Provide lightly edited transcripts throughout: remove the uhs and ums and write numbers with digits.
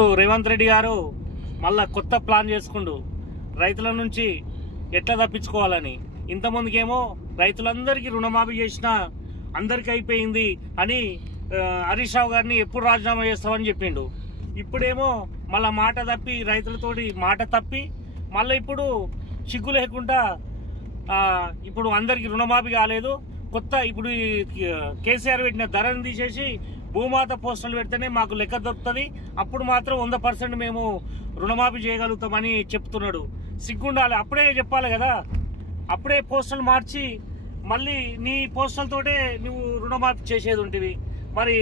ఇప్పుడు రేవంత్ రెడ్డి గారు మళ్ళా కొత్త ప్లాన్ చేసుకుండు రైతుల నుంచి ఎట్లా తప్పించుకోవాలని. ఇంతమందికేమో రైతులందరికీ రుణమాఫీ చేసిన అందరికి అయిపోయింది అని హరీష్ రావు గారిని ఎప్పుడు రాజీనామా చేస్తామని చెప్పిండు. ఇప్పుడేమో మళ్ళా మాట తప్పి రైతులతోటి మాట తప్పి మళ్ళీ ఇప్పుడు సిగ్గు లేకుండా ఇప్పుడు అందరికి రుణమాఫీ కాలేదు. కొత్త ఇప్పుడు కేసీఆర్ పెట్టిన ధరను తీసేసి భూమాత పోస్టులు పెడితేనే మాకు లెక్క దొరుకుతుంది, అప్పుడు మాత్రం 100% మేము రుణమాఫీ చేయగలుగుతామని చెప్తున్నాడు. సిగ్గుండాలి, అప్పుడే చెప్పాలి కదా. అప్పుడే పోస్టులు మార్చి మళ్ళీ నీ పోస్టులతోటే నువ్వు రుణమాఫీ చేసేది ఉంటుంది. మరి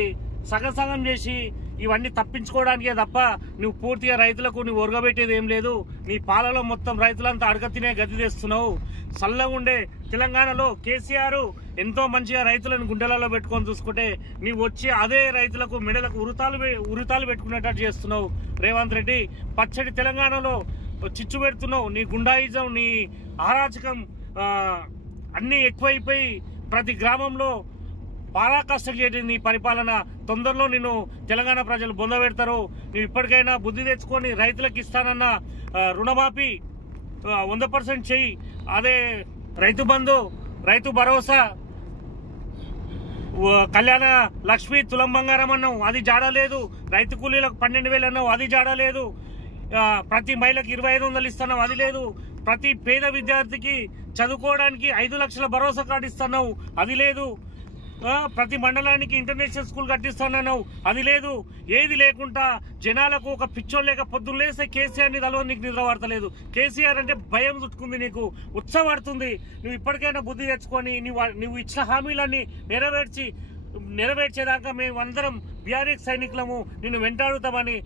సగం సగం చేసి ఇవన్నీ తప్పించుకోవడానికే తప్ప నువ్వు పూర్తిగా రైతులకు నువ్వు ఒరగబెట్టేది ఏం లేదు. నీ పాలలో మొత్తం రైతులంతా అడగతినే గతి తెస్తున్నావు. చల్లగా ఉండే తెలంగాణలో కేసీఆర్ ఎంతో మంచిగా రైతులను గుండెలలో పెట్టుకొని చూసుకుంటే నీవు వచ్చి అదే రైతులకు మెడలకు ఉరుతాలు పెట్టుకునేటట్టు చేస్తున్నావు. రేవంత్ రెడ్డి పచ్చడి తెలంగాణలో చిచ్చు పెడుతున్నావు. నీ గుండాయిజం, నీ అరాచకం అన్నీ ఎక్కువైపోయి ప్రతి గ్రామంలో పారాకష్టం చేయడం నీ పరిపాలన. తొందరలో నిన్ను తెలంగాణ ప్రజలు బొందబెడతారు. నువ్వు ఇప్పటికైనా బుద్ధి తెచ్చుకొని రైతులకు ఇస్తానన్న రుణమాఫీ 100% చెయ్యి. అదే రైతు బంధు, రైతు భరోసా, కళ్యాణ లక్ష్మి, తులం బంగారం అన్నావు, అది జాడలేదు. రైతు కూలీలకు 12,000 అన్నావు, అది జాడలేదు. ప్రతి మహిళకి 2,500 ఇస్తున్నావు, అది లేదు. ప్రతి పేద విద్యార్థికి చదువుకోవడానికి 5 లక్షల భరోసా కార్డు ఇస్తున్నావు, అది లేదు. ప్రతి మండలానికి ఇంటర్నేషనల్ స్కూల్ కట్టిస్తానన్నావు, అది లేదు. ఏది లేకుండా జనాలకు ఒక పిచ్చోళ్ళు లేక పొద్దున్న లేస్తే కేసీఆర్ ని తలవ నీకు నిద్ర పడతలేదు. కేసీఆర్ అంటే భయం చుట్టుకుంది, నీకు ఉత్సవడుతుంది. నువ్వు ఇప్పటికైనా బుద్ధి తెచ్చుకొని నువ్వు ఇచ్చిన హామీలన్నీ నెరవేర్చేదాకా మేము అందరం బీఆర్ఎస్ సైనికులము నిన్ను వెంటాడుతామని